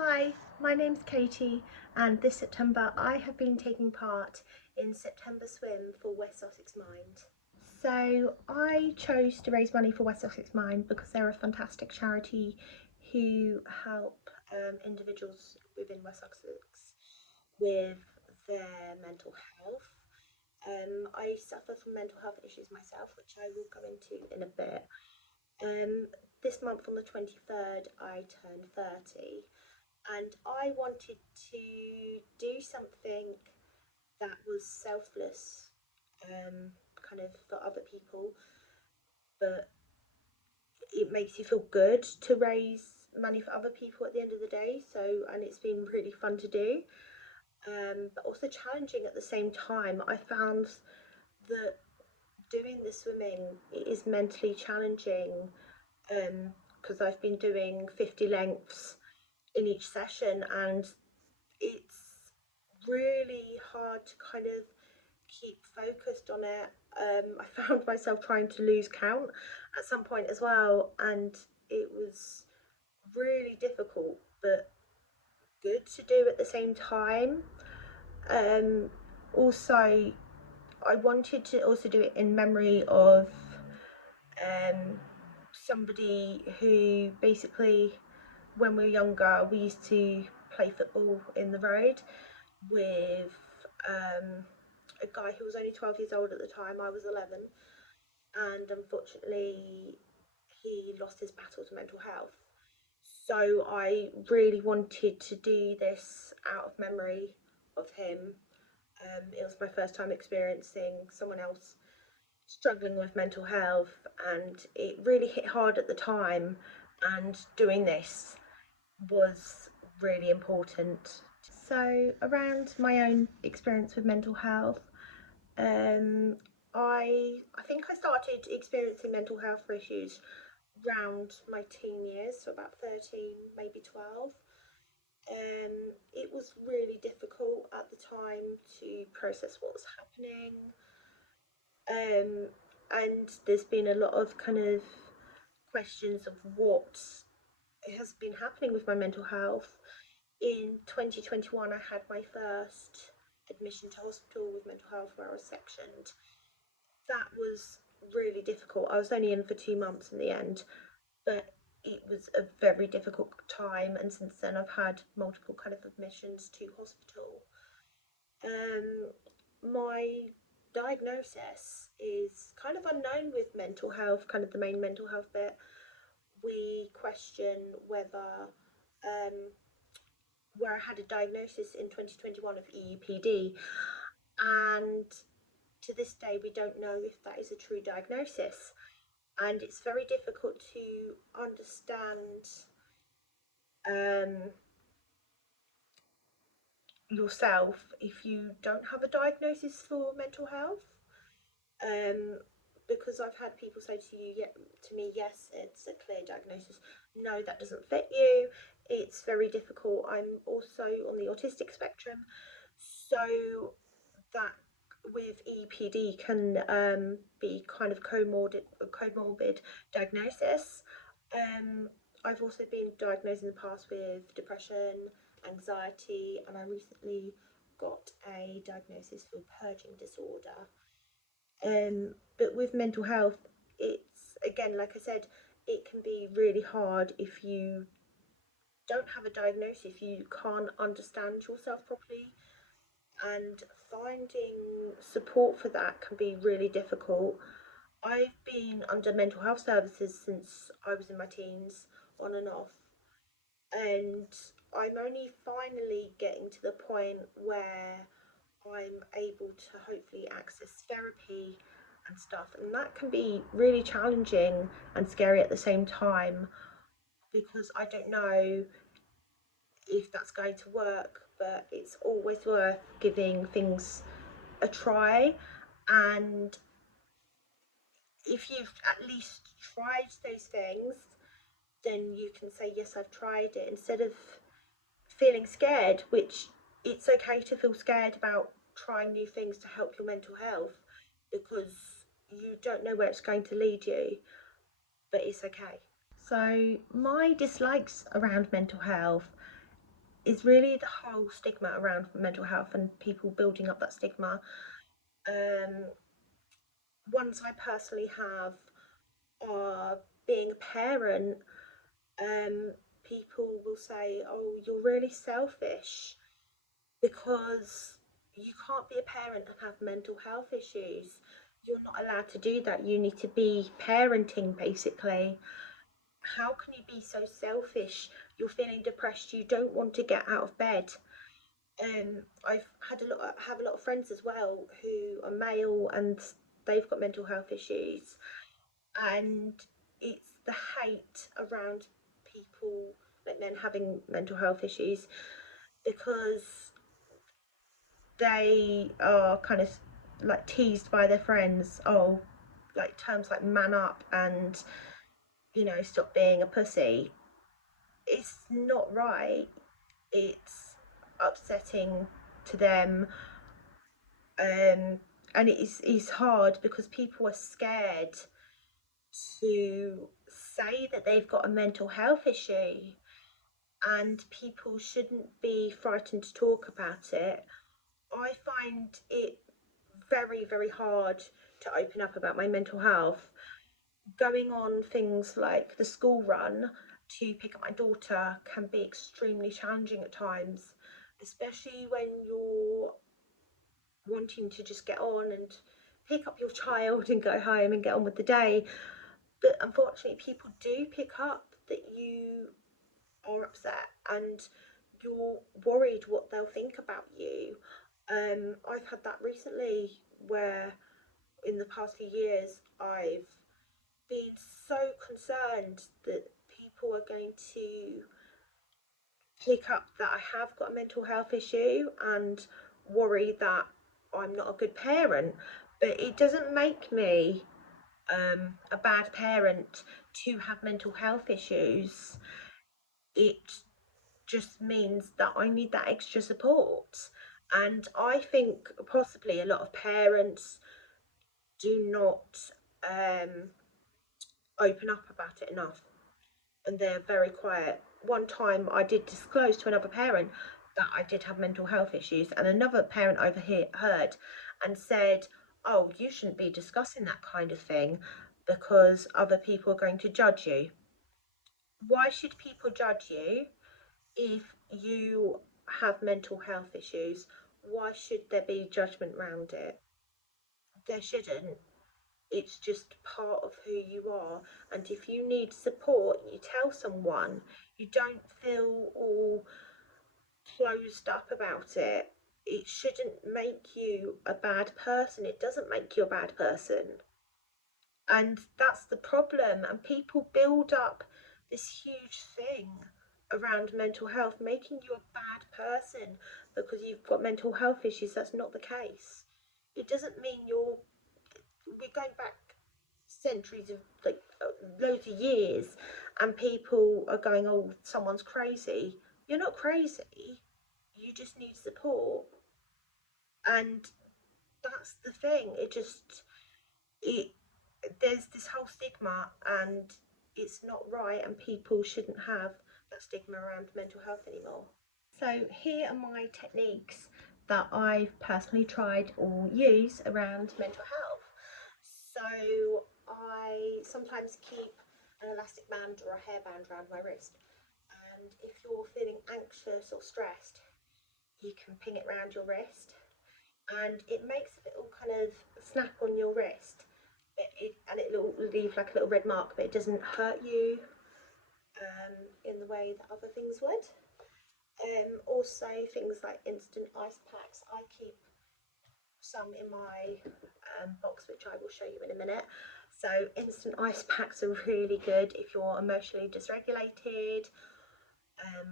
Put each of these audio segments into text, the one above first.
Hi, my name's Katie, and this September I have been taking part in September Swim for West Sussex Mind. So I chose to raise money for West Sussex Mind because they're a fantastic charity who help individuals within West Sussex with their mental health. I suffer from mental health issues myself, which I will go into in a bit. Um, this month on the 23rd, I turned 30, and I wanted to do something that was selfless, kind of for other people, but it makes you feel good to raise money for other people at the end of the day. So, and it's been really fun to do, but also challenging at the same time. I found that doing the swimming is mentally challenging because I've been doing 50 lengths in each session, and it's really hard to kind of keep focused on it. I found myself trying to lose count at some point as well, and it was really difficult but good to do at the same time. Um, Also, I wanted to also do it in memory of um, somebody who basically, when we were younger, we used to play football in the road with a guy who was only 12 years old at the time. I was 11, and unfortunately, he lost his battle to mental health. So I really wanted to do this out of memory of him. It was my first time experiencing someone else struggling with mental health, and it really hit hard at the time. And doing this was really important. So, around my own experience with mental health, um, I think I started experiencing mental health issues around my teen years, so about 13, maybe 12. It was really difficult at the time to process what was happening, and there's been a lot of kind of questions of what has been happening with my mental health. In 2021, I had my first admission to hospital with mental health where I was sectioned. That was really difficult. I was only in for 2 months in the end, but it was a very difficult time. And since then, I've had multiple kind of admissions to hospital. Um, my diagnosis is kind of unknown with mental health, kind of the main mental health bit. We question whether where I had a diagnosis in 2021 of EUPD, and to this day we don't know if that is a true diagnosis, and it's very difficult to understand um, yourself if you don't have a diagnosis for mental health. Um, because I've had people say to you, yeah, to me, yes, it's a clear diagnosis. No, that doesn't fit you. It's very difficult. I'm also on the autistic spectrum, so that with EPD can be kind of comorbid diagnosis. Um, I've also been diagnosed in the past with depression, anxiety, and I recently got a diagnosis for purging disorder. But with mental health, it's again, like I said, it can be really hard if you don't have a diagnosis, you can't understand yourself properly, and finding support for that can be really difficult. I've been under mental health services since I was in my teens, on and off, and I'm only finally getting to the point where I'm able to hopefully access therapy and stuff, and that can be really challenging and scary at the same time because I don't know if that's going to work, but it's always worth giving things a try. And if you've at least tried those things, then you can say, yes, I've tried it, instead of feeling scared, which it's okay to feel scared about trying new things to help your mental health because you don't know where it's going to lead you, but it's okay. So, my dislikes around mental health, is really the whole stigma around mental health and people building up that stigma. Um, Ones I personally have are being a parent. Um, People will say, "Oh, you're really selfish because you can't be a parent and have mental health issues. You're not allowed to do that. You need to be parenting, basically. How can you be so selfish? You're feeling depressed. You don't want to get out of bed." I've have a lot of friends as well who are male and they've got mental health issues, and it's the hate around people like men having mental health issues because they are kind of like teased by their friends. Oh, like terms like man up and stop being a pussy. It's not right. It's upsetting to them. And it's hard because people are scared to say that they've got a mental health issue, and people shouldn't be frightened to talk about it. I find it very, very hard to open up about my mental health. Going on things like the school run to pick up my daughter can be extremely challenging at times, especially when you're wanting to just get on and pick up your child and go home and get on with the day. But unfortunately, people do pick up that you are upset and you're worried what they'll think about you. I've had that recently where in the past few years I've been so concerned that people are going to pick up that I have got a mental health issue and worry that I'm not a good parent. But it doesn't make me a bad parent to have mental health issues. It just means that I need that extra support. And I think possibly a lot of parents do not open up about it enough, and they're very quiet. One time I did disclose to another parent that I did have mental health issues, and another parent overheard and said, "Oh, you shouldn't be discussing that kind of thing because other people are going to judge you." Why should people judge you if you have mental health issues? Why should there be judgment around it? There shouldn't. It's just part of who you are. And if you need support, you tell someone. You don't feel all closed up about it. It shouldn't make you a bad person. It doesn't make you a bad person. And that's the problem. And people build up this huge thing around mental health, making you a bad person because you've got mental health issues. That's not the case. It doesn't mean we're going back centuries of like loads of years, and people are going, "Oh, someone's crazy." You're not crazy. You just need support, and that's the thing. It there's this whole stigma, and it's not right, and people shouldn't have that stigma around mental health anymore. So here are my techniques that I've personally tried or use around mental health. So I sometimes keep an elastic band or a hairband around my wrist, and if you're feeling anxious or stressed, you can ping it around your wrist, and it makes a little kind of snap on your wrist, and it will leave like a little red mark, but it doesn't hurt you in the way that other things would. Also, things like instant ice packs. I keep some in my box, which I will show you in a minute. So instant ice packs are really good if you're emotionally dysregulated,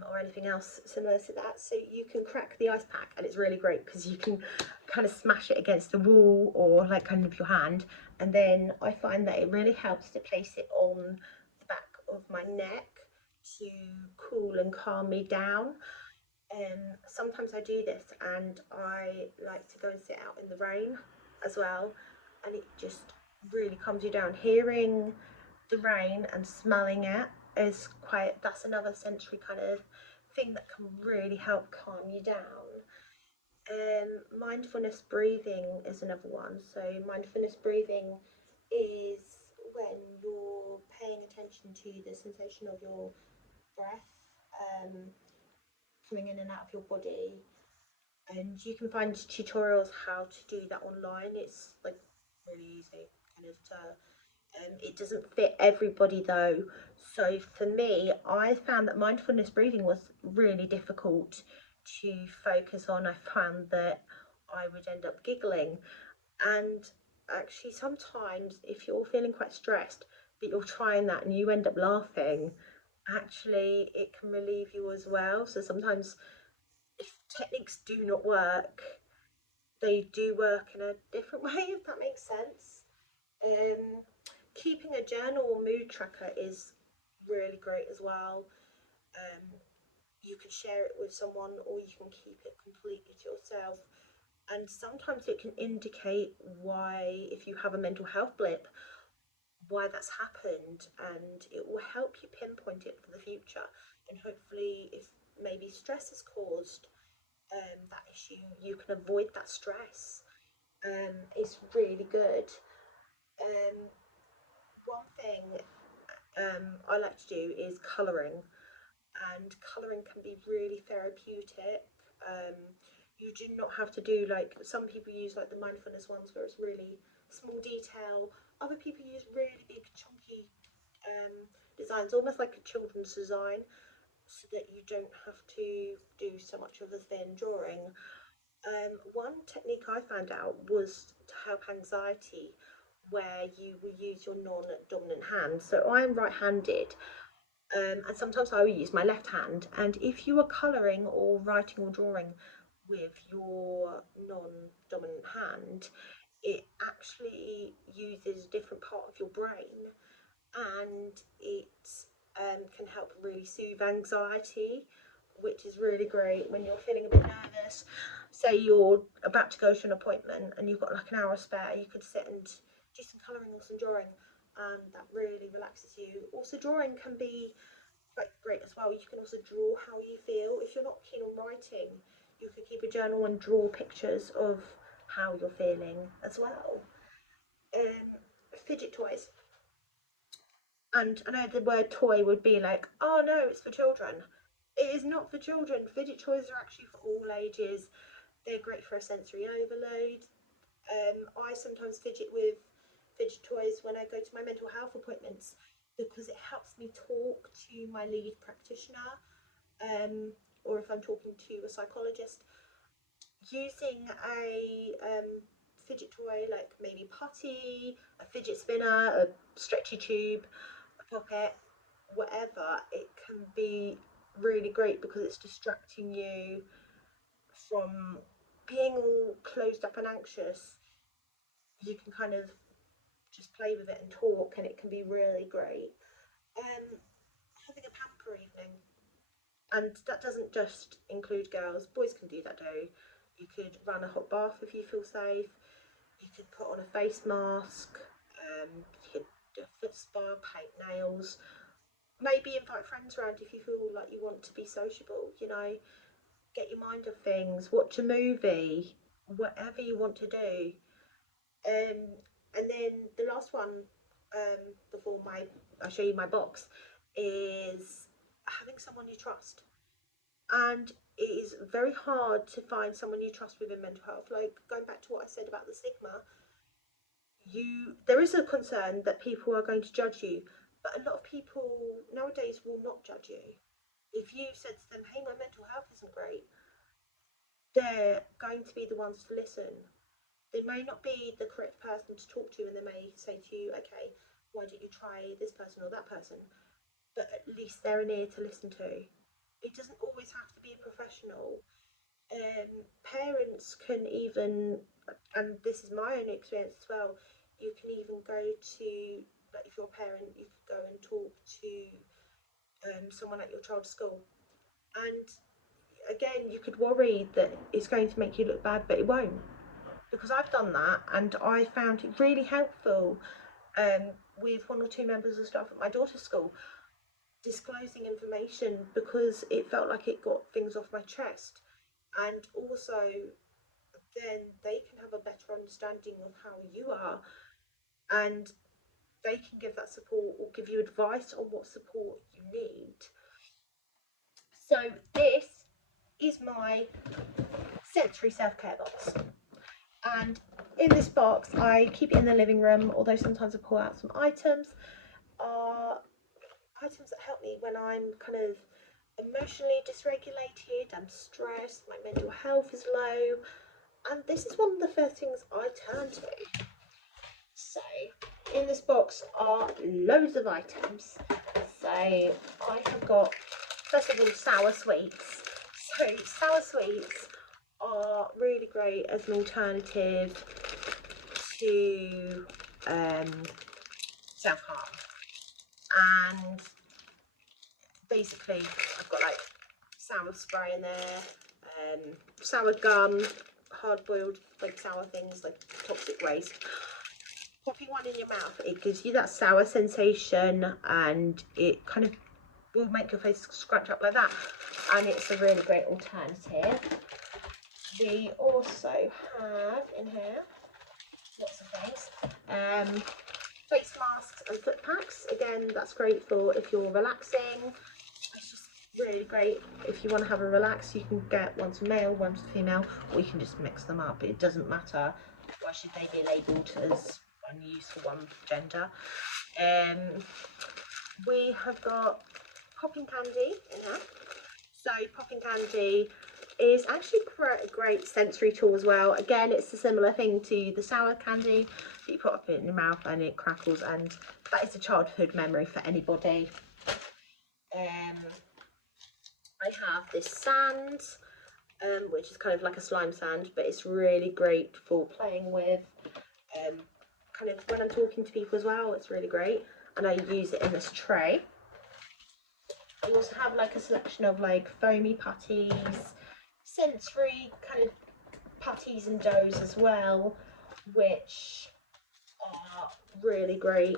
or anything else similar to that. So you can crack the ice pack, and it's really great because you can kind of smash it against the wall or like kind of your hand, and then I find that it really helps to place it on the back of my neck to cool and calm me down. Sometimes I do this, and I like to go and sit out in the rain as well, and it just really calms you down. Hearing the rain and smelling it is quite, that's another sensory kind of thing that can really help calm you down. Mindfulness breathing is another one. So mindfulness breathing is when you're paying attention to the sensation of your breath um, coming in and out of your body, and you can find tutorials how to do that online. It's like really easy, kind of to it doesn't fit everybody though. So for me, I found that mindfulness breathing was really difficult to focus on. I found that I would end up giggling. And actually, sometimes if you're feeling quite stressed, but you're trying that and you end up laughing, actually, it can relieve you as well. So sometimes if techniques do not work, they do work in a different way, if that makes sense. Um, Keeping a journal or mood tracker is really great as well. Um, you can share it with someone or you can keep it completely to yourself. And sometimes it can indicate why, if you have a mental health blip, why that's happened, and it will help you pinpoint it for the future. And hopefully, if maybe stress has caused that issue, you can avoid that stress. It's really good. Um, One thing I like to do is colouring, and colouring can be really therapeutic. Um, you do not have to do like some people use like the mindfulness ones where it's really small detail. Other people use really big chunky designs, almost like a children's design, so that you don't have to do so much of a thin drawing. One technique I found out was to help anxiety, where you will use your non-dominant hand. So I am right-handed, and sometimes I will use my left hand. And if you are colouring or writing or drawing with your non-dominant hand, it actually uses a different part of your brain, and it can help really soothe anxiety, which is really great when you're feeling a bit nervous. Say you're about to go to an appointment and you've got like an hour spare, you could sit and do some colouring or some drawing, and that really relaxes you. Also, drawing can be quite great as well. You can also draw how you feel. If you're not keen on writing, you can keep a journal and draw pictures of how you're feeling as well. Um, Fidget toys. And I know the word toy would be like, oh no, it's for children. It is not for children. Fidget toys are actually for all ages. They're great for a sensory overload. I sometimes fidget with fidget toys when I go to my mental health appointments because it helps me talk to my lead practitioner, or if I'm talking to a psychologist. Using a fidget toy like maybe putty, a fidget spinner, a stretchy tube, a pocket, whatever, it can be really great because it's distracting you from being all closed up and anxious. You can kind of just play with it and talk, and it can be really great. Um, Having a pamper evening, and that doesn't just include girls, boys can do that too. You could run a hot bath if you feel safe. You could put on a face mask. You could do a foot spa, paint nails. Maybe invite friends around if you feel like you want to be sociable. Get your mind off things. Watch a movie. Whatever you want to do. Um, and then the last one, before I show you my box, is having someone you trust. And it is very hard to find someone you trust within mental health. Like going back to what I said about the stigma, there is a concern that people are going to judge you, but a lot of people nowadays will not judge you. If you said to them, "Hey, my mental health isn't great," they're going to be the ones to listen. They may not be the correct person to talk to, and they may say to you, "Okay, why don't you try this person or that person?" But at least they're an ear to listen to. It doesn't always have to be a professional. Parents can even, and this is my own experience as well, you can even go to, like if you're a parent, you could go and talk to someone at your child's school. And again, you could worry that it's going to make you look bad, but it won't. Because I've done that and I found it really helpful with one or two members of staff at my daughter's school. disclosing information because it felt like it got things off my chest, and also then they can have a better understanding of how you are, and they can give that support or give you advice on what support you need. So this is my sensory self-care box, and in this box I keep it in the living room, although sometimes I pull out some items. Are items that help me when I'm kind of emotionally dysregulated, I'm stressed, my mental health is low, and this is one of the first things I turn to. So in this box are loads of items. So I have got, first of all, sour sweets. So sour sweets are really great as an alternative to self-harm. And basically I've got like sour spray in there, sour gum, hard-boiled like sour things like toxic waste. Popping one in your mouth, it gives you that sour sensation and it kind of will make your face scrunch up like that, and it's a really great alternative. We also have in here lots of things, face masks and foot packs. Again, that's great for if you're relaxing. It's just really great if you want to have a relax. You can get one's male, one's female, or you can just mix them up. It doesn't matter. Why should they be labelled as one use for one gender? We have got popping candy in here. So popping candy is actually a great sensory tool as well. Again, it's a similar thing to the sour candy that you put up in your mouth and it crackles, and that is a childhood memory for anybody. I have this sand, which is kind of like a slime sand, but it's really great for playing with. Kind of when I'm talking to people as well, it's really great, and I use it in this tray. I also have like a selection of like foamy putties, sensory kind of putties and doughs as well, which are really great.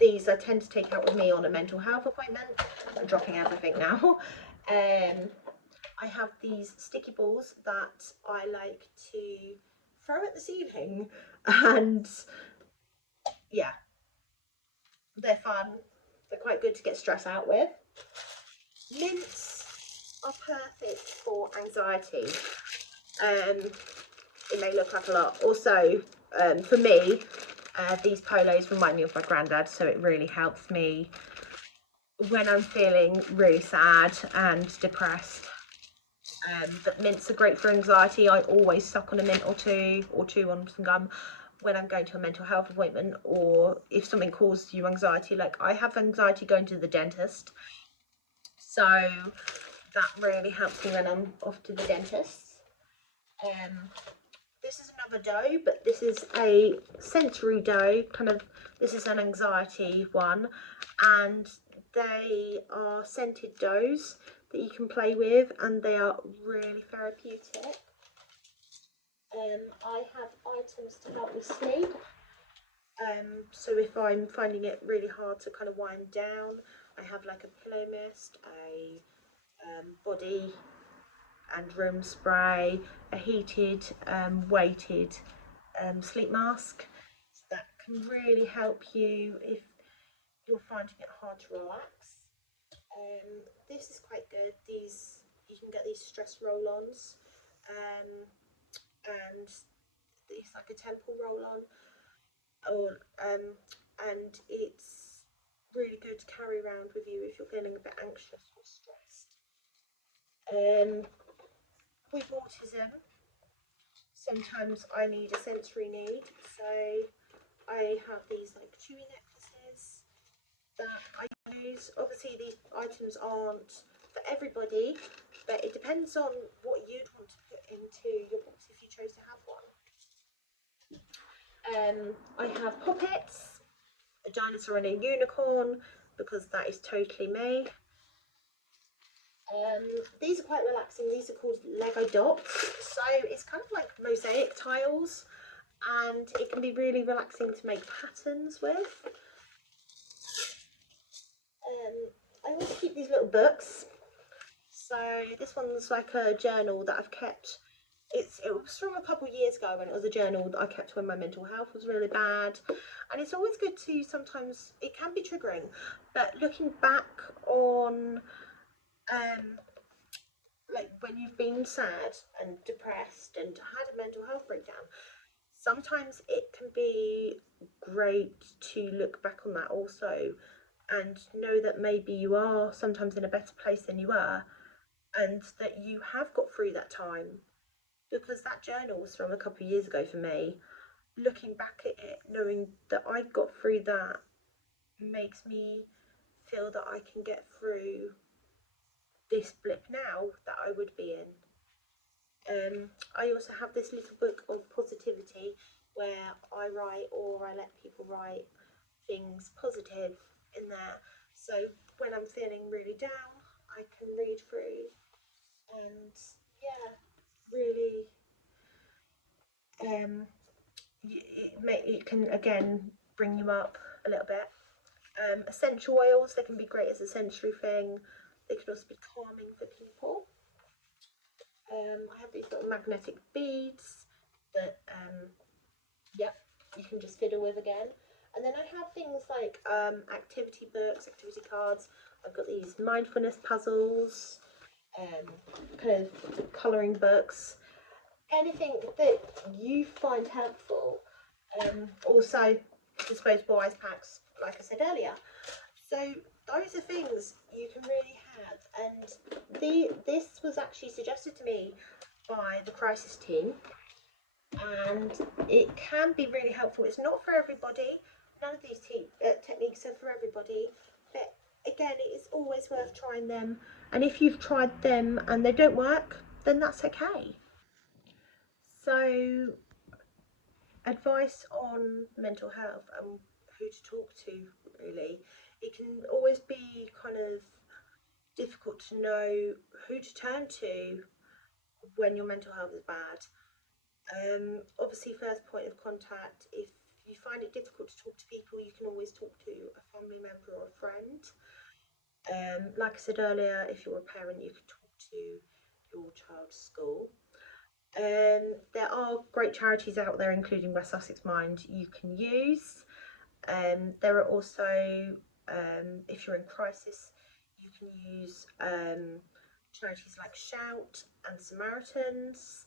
These I tend to take out with me on a mental health appointment. I'm dropping everything now. I have these sticky balls that I like to throw at the ceiling, and yeah, they're fun. They're quite good to get stress out with. Mints are perfect for anxiety. It may look like a lot. Also, for me, these polos remind me of my granddad, so it really helps me when I'm feeling really sad and depressed. But mints are great for anxiety. I always suck on a mint or two on some gum when I'm going to a mental health appointment, or if something causes you anxiety. Like I have anxiety going to the dentist, so that really helps me when I'm off to the dentist. This is another dough, but this is a sensory dough, this is an anxiety one, and they are scented doughs that you can play with, and they are really therapeutic. I have items to help me sleep. So if I'm finding it really hard to kind of wind down, I have like a pillow mist, a body and room spray, a heated, weighted sleep mask. So that can really help you if you're finding it hard to relax. This is quite good. These, you can get these stress roll-ons, and it's like a temple roll-on, or and it's really good to carry around with you if you're feeling a bit anxious or stressed. With autism, sometimes I need a sensory need, so I have these like chewy necklaces that I use. Obviously these items aren't for everybody, but it depends on what you'd want to put into your box if you chose to have one. I have poppets, a dinosaur and a unicorn, because that is totally me. These are quite relaxing. These are called Lego dots. So it's kind of like mosaic tiles, and it can be really relaxing to make patterns with. I also keep these little books. So this one's like a journal that I've kept. It was from a couple of years ago, and it was a journal that I kept when my mental health was really bad. And it's always good to, sometimes it can be triggering, but looking back on um like when you've been sad and depressed and had a mental health breakdown, sometimes it can be great to look back on that also and know that maybe you are sometimes in a better place than you were, and that you have got through that time, because that journal was from a couple of years ago for me. Looking back at it, knowing that I got through that makes me feel that I can get through this blip now that I would be in. I also have this little book of positivity where I write, or I let people write things positive in there. So when I'm feeling really down, I can read through and, yeah, really, it can again bring you up a little bit. Essential oils, they can be great as a sensory thing. They can also be calming for people. I have these little magnetic beads that, yep, you can just fiddle with again. And then I have things like activity books, activity cards. I've got these mindfulness puzzles, kind of colouring books, anything that you find helpful. Also, disposable ice packs, like I said earlier. So those are things you can really have. And this was actually suggested to me by the crisis team, and it can be really helpful. It's not for everybody. None of these techniques are for everybody, but again, it is always worth trying them. And if you've tried them and they don't work, then that's okay. So, advice on mental health and who to talk to, really. It can always be kind of difficult to know who to turn to when your mental health is bad. Obviously, first point of contact, if you find it difficult to talk to people, you can always talk to a family member or a friend. Like I said earlier, if you're a parent, you can talk to your child's school. There are great charities out there, including West Sussex Mind, you can use. There are also, if you're in crisis, you can use charities like Shout and Samaritans.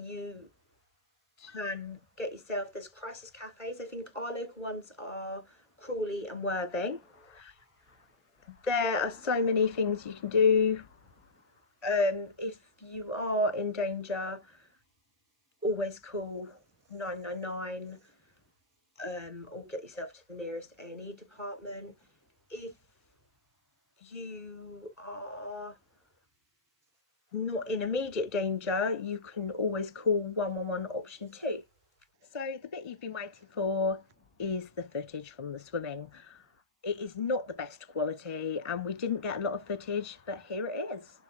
You can get yourself, there's crisis cafes. I think our local ones are Crawley and Worthing. There are so many things you can do. If you are in danger, always call 999, or get yourself to the nearest A&E department. If you are not in immediate danger, you can always call 111 option 2. So the bit you've been waiting for is the footage from the swimming. It is not the best quality and we didn't get a lot of footage, but here it is.